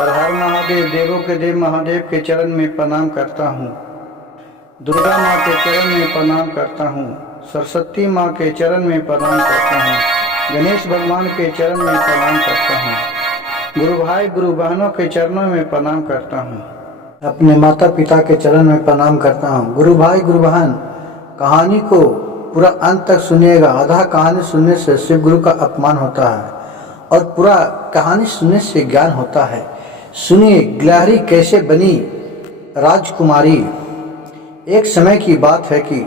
हर हर महादेव, देवों के देव महादेव के चरण में प्रणाम करता हूँ। दुर्गा माँ के चरण में प्रणाम करता हूँ। सरस्वती माँ के चरण में प्रणाम करता हूँ। गणेश भगवान के चरण में प्रणाम करता हूँ। गुरु भाई गुरु बहनों के चरणों में प्रणाम करता हूँ। अपने माता पिता के चरण में प्रणाम करता हूँ। गुरु भाई गुरु बहन, कहानी को पूरा अंत तक सुनिएगा। आधा कहानी सुनने से शिव गुरु का अपमान होता है और पूरा कहानी सुनने से ज्ञान होता है। सुनिए गिलहरी कैसे बनी राजकुमारी। एक समय की बात है कि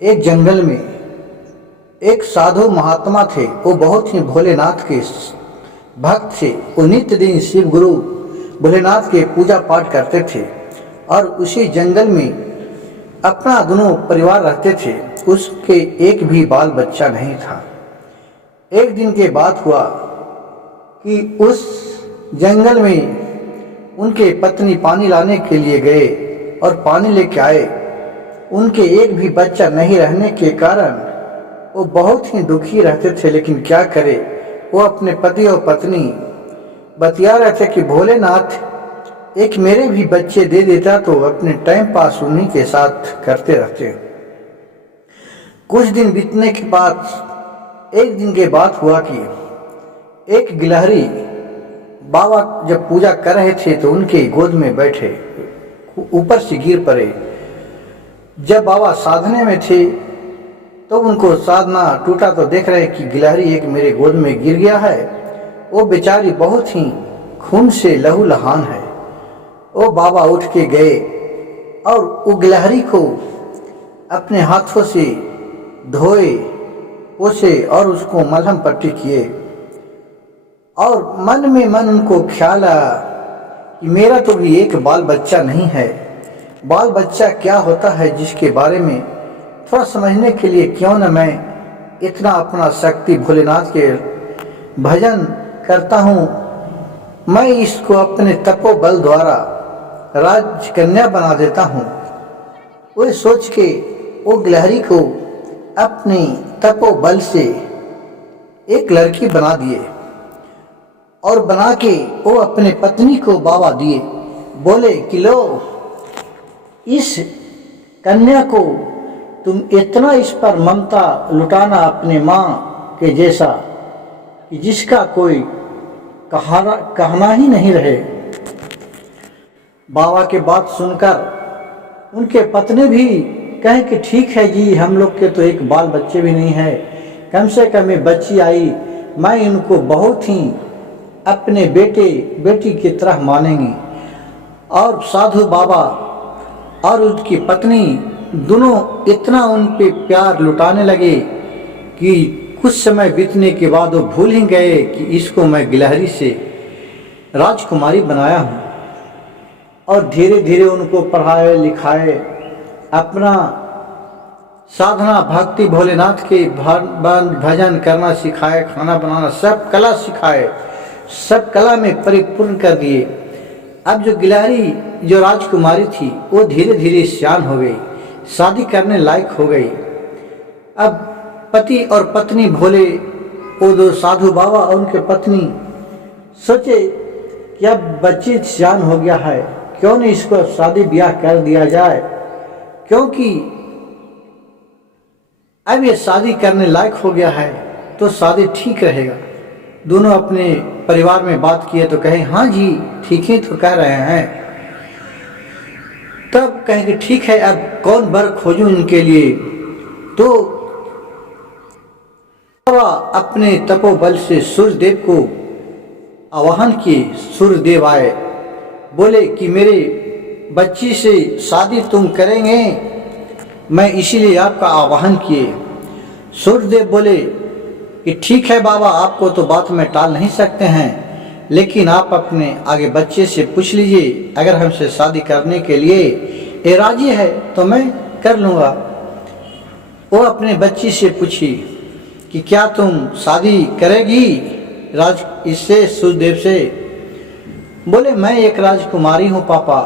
एक जंगल में एक साधु महात्मा थे। वो बहुत ही भोलेनाथ के भक्त थे। वो नित्य दिन शिव गुरु भोलेनाथ के पूजा पाठ करते थे और उसी जंगल में अपना दोनों परिवार रहते थे। उसके एक भी बाल बच्चा नहीं था। एक दिन के बात हुआ कि उस जंगल में उनके पत्नी पानी लाने के लिए गए और पानी लेके आए। उनके एक भी बच्चा नहीं रहने के कारण वो बहुत ही दुखी रहते थे। लेकिन क्या करे, वो अपने पति और पत्नी बतिया रहे थे कि भोलेनाथ एक मेरे भी बच्चे दे देता तो अपने टाइम पास उन्हीं के साथ करते रहते। कुछ दिन बीतने के बाद एक दिन के बात हुआ कि एक गिलहरी बाबा जब पूजा कर रहे थे तो उनके गोद में बैठे, ऊपर से गिर पड़े। जब बाबा साधने में थे तो उनको साधना टूटा तो देख रहे कि गिलहरी एक मेरे गोद में गिर गया है। वो बेचारी बहुत ही खून से लहूलुहान है। वो बाबा उठ के गए और वो गिलहरी को अपने हाथों से धोए पोछे और उसको मलहम पट्टी किए। और मन में मन उनको ख्याल आया कि मेरा तो भी एक बाल बच्चा नहीं है। बाल बच्चा क्या होता है जिसके बारे में थोड़ा समझने के लिए क्यों न मैं इतना अपना शक्ति भोलेनाथ के भजन करता हूँ। मैं इसको अपने तपोबल द्वारा राजकन्या बना देता हूँ। वो सोच के वो गिलहरी को अपनी तपोबल से एक लड़की बना दिए और बना के वो अपने पत्नी को बाबा दिए। बोले कि लो, इस कन्या को तुम इतना इस पर ममता लुटाना अपने माँ के जैसा कि जिसका कोई कहना ही नहीं रहे। बाबा के बात सुनकर उनके पत्नी भी कहे कि ठीक है जी, हम लोग के तो एक बाल बच्चे भी नहीं है, कम से कम ये बच्ची आई, मैं इनको बहुत ही अपने बेटे बेटी की तरह मानेंगी। और साधु बाबा और उसकी पत्नी दोनों इतना उन पे प्यार लुटाने लगे कि कुछ समय बीतने के बाद वो भूल ही गए कि इसको मैं गिलहरी से राजकुमारी बनाया हूँ। और धीरे धीरे उनको पढ़ाए लिखाए, अपना साधना भक्ति भोलेनाथ के भजन करना सिखाए, खाना बनाना सब कला सिखाए, सब कला में परिपूर्ण कर दिए। अब जो गिलहरी जो राजकुमारी थी वो धीरे धीरे सियान हो गई, शादी करने लायक हो गई। अब पति और पत्नी भोले, वो दो साधु बाबा और उनके पत्नी सोचे कि अब बच्ची सियान हो गया है, क्यों नहीं इसको शादी ब्याह कर दिया जाए, क्योंकि अब ये शादी करने लायक हो गया है तो शादी ठीक रहेगा। दोनों अपने परिवार में बात किए तो कहे हाँ जी ठीक ही तो कह रहे हैं। तब कहेंगे ठीक है, अब कौन वर खोजूं इनके लिए। तो बाबा अपने तपोबल से सूर्यदेव को आवाहन किए। सूर्यदेव आए, बोले कि मेरे बच्ची से शादी तुम करेंगे, मैं इसीलिए आपका आवाहन किए। सूर्यदेव बोले कि ठीक है बाबा, आपको तो बात में टाल नहीं सकते हैं, लेकिन आप अपने आगे बच्चे से पूछ लीजिए, अगर हमसे शादी करने के लिए ये राजी है तो मैं कर लूँगा। वो अपने बच्ची से पूछी कि क्या तुम शादी करेगी इससे, सूर्यदेव से। बोले मैं एक राजकुमारी हूँ पापा,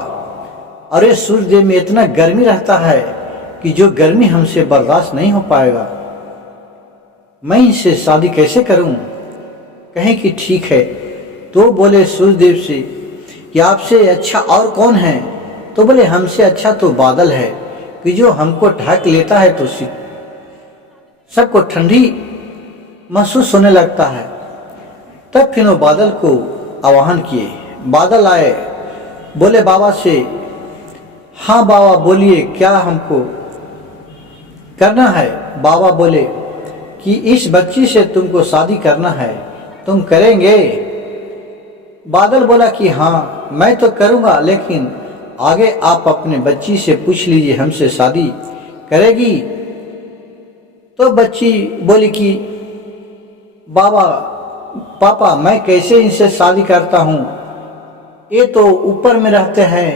और ये सूर्यदेव में इतना गर्मी रहता है कि जो गर्मी हमसे बर्दाश्त नहीं हो पाएगा, मैं इनसे शादी कैसे करूं। कहें कि ठीक है, तो बोले सूर्यदेव से कि आपसे अच्छा और कौन है? तो बोले हमसे अच्छा तो बादल है कि जो हमको ढक लेता है तो सबको ठंडी महसूस होने लगता है। तब फिर वो बादल को आवाहन किए। बादल आए, बोले बाबा से, हाँ बाबा बोलिए क्या हमको करना है? बाबा बोले कि इस बच्ची से तुमको शादी करना है, तुम करेंगे? बादल बोला कि हाँ मैं तो करूँगा, लेकिन आगे आप अपने बच्ची से पूछ लीजिए हमसे शादी करेगी? तो बच्ची बोली कि बाबा पापा मैं कैसे इनसे शादी करता हूँ, ये तो ऊपर में रहते हैं,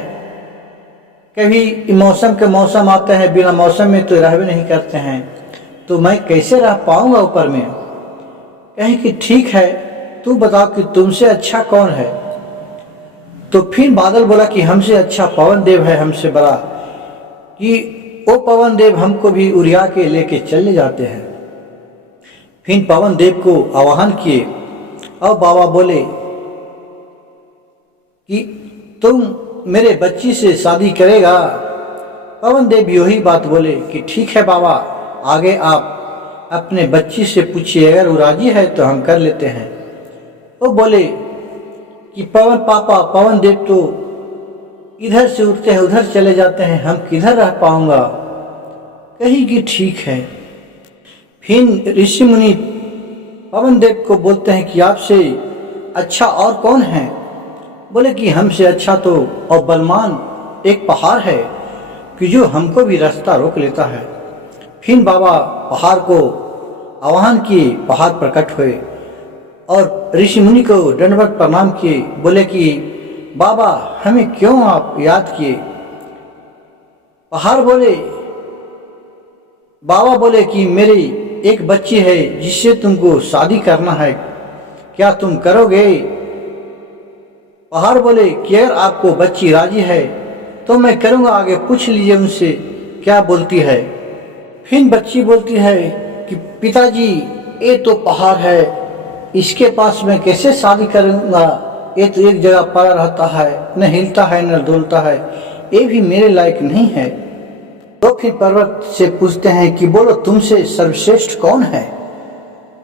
कभी मौसम के मौसम आते हैं, बिना मौसम में तो रह भी नहीं करते हैं, तो मैं कैसे रह पाऊंगा ऊपर में? कहे कि ठीक है तू बताओ कि तुमसे अच्छा कौन है? तो फिर बादल बोला कि हमसे अच्छा पवन देव है, हमसे बड़ा, कि वो पवन देव हमको भी उड़िया के लेके चले जाते हैं। फिर पवन देव को आवाहन किए और बाबा बोले कि तुम मेरे बच्ची से शादी करेगा? पवन देव यही बात बोले कि ठीक है बाबा, आगे आप अपने बच्ची से पूछिए, अगर वो राजी है तो हम कर लेते हैं। वो बोले कि पवन देव तो इधर से उठते हैं उधर चले जाते हैं, हम किधर रह पाऊंगा? कही कि ठीक है। फिर ऋषि मुनि पवन देव को बोलते हैं कि आपसे अच्छा और कौन है? बोले कि हमसे अच्छा तो और बलवान एक पहाड़ है कि जो हमको भी रास्ता रोक लेता है। फिर बाबा पहाड़ को आवाहन किए, पहाड़ प्रकट हुए और ऋषि मुनि को दंडवत प्रणाम किए। बोले कि बाबा हमें क्यों आप याद किए? पहाड़ बोले, बाबा बोले कि मेरी एक बच्ची है जिससे तुमको शादी करना है, क्या तुम करोगे? पहाड़ बोले कि अगर आपको बच्ची राजी है तो मैं करूँगा, आगे पूछ लीजिए उनसे क्या बोलती है। फिर बच्ची बोलती है कि पिताजी ये तो पहाड़ है, इसके पास मैं कैसे शादी करूँगा? ये तो एक जगह पड़ा रहता है, न हिलता है न डोलता है, ये भी मेरे लायक नहीं है। तो फिर पर्वत से पूछते हैं कि बोलो तुमसे सर्वश्रेष्ठ कौन है?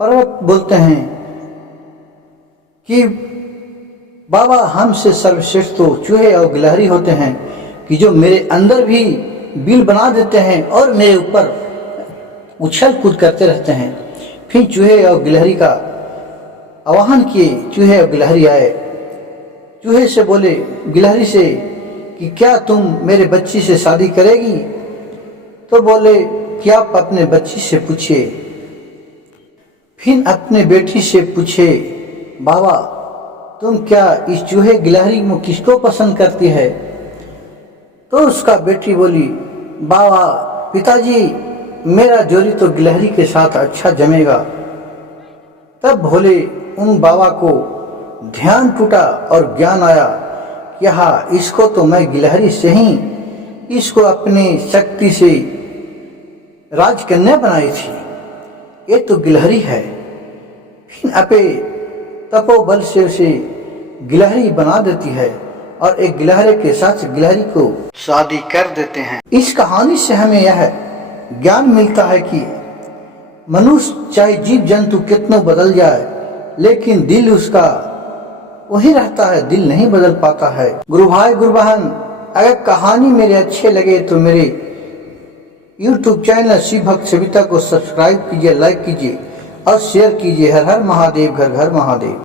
पर्वत बोलते हैं कि बाबा हमसे सर्वश्रेष्ठ तो चूहे और गिलहरी होते हैं कि जो मेरे अंदर भी बिल बना देते हैं और मेरे ऊपर उछल कूद करते रहते हैं। फिर चूहे और गिलहरी का आवाहन किए, चूहे और गिलहरी आए। चूहे से बोले गिलहरी से कि क्या तुम मेरे बच्ची से शादी करेगी? तो बोले कि आप अपने बच्ची से पूछिए। फिर अपने बेटी से पूछे, बाबा तुम क्या इस चूहे गिलहरी में किसको पसंद करती है? तो उसका बेटी बोली, बाबा पिताजी मेरा जोड़ी तो गिलहरी के साथ अच्छा जमेगा। तब भोले उन बाबा को ध्यान टूटा और ज्ञान आया कि हाँ इसको तो मैं गिलहरी से ही इसको अपनी शक्ति से राजकन्या बनाई थी, ये तो गिलहरी है। फिर अपे तपोबल से उसे गिलहरी बना देती है और एक गिलहरी के साथ गिलहरी को शादी कर देते हैं। इस कहानी से हमें यह ज्ञान मिलता है कि मनुष्य चाहे जीव जंतु कितना बदल जाए, लेकिन दिल उसका वही रहता है, दिल नहीं बदल पाता है। गुरु भाई गुरु बहन, अगर कहानी मेरे अच्छे लगे तो मेरे YouTube चैनल शिव भक्त सविता को सब्सक्राइब कीजिए, लाइक कीजिए और शेयर कीजिए। हर हर महादेव, घर घर महादेव।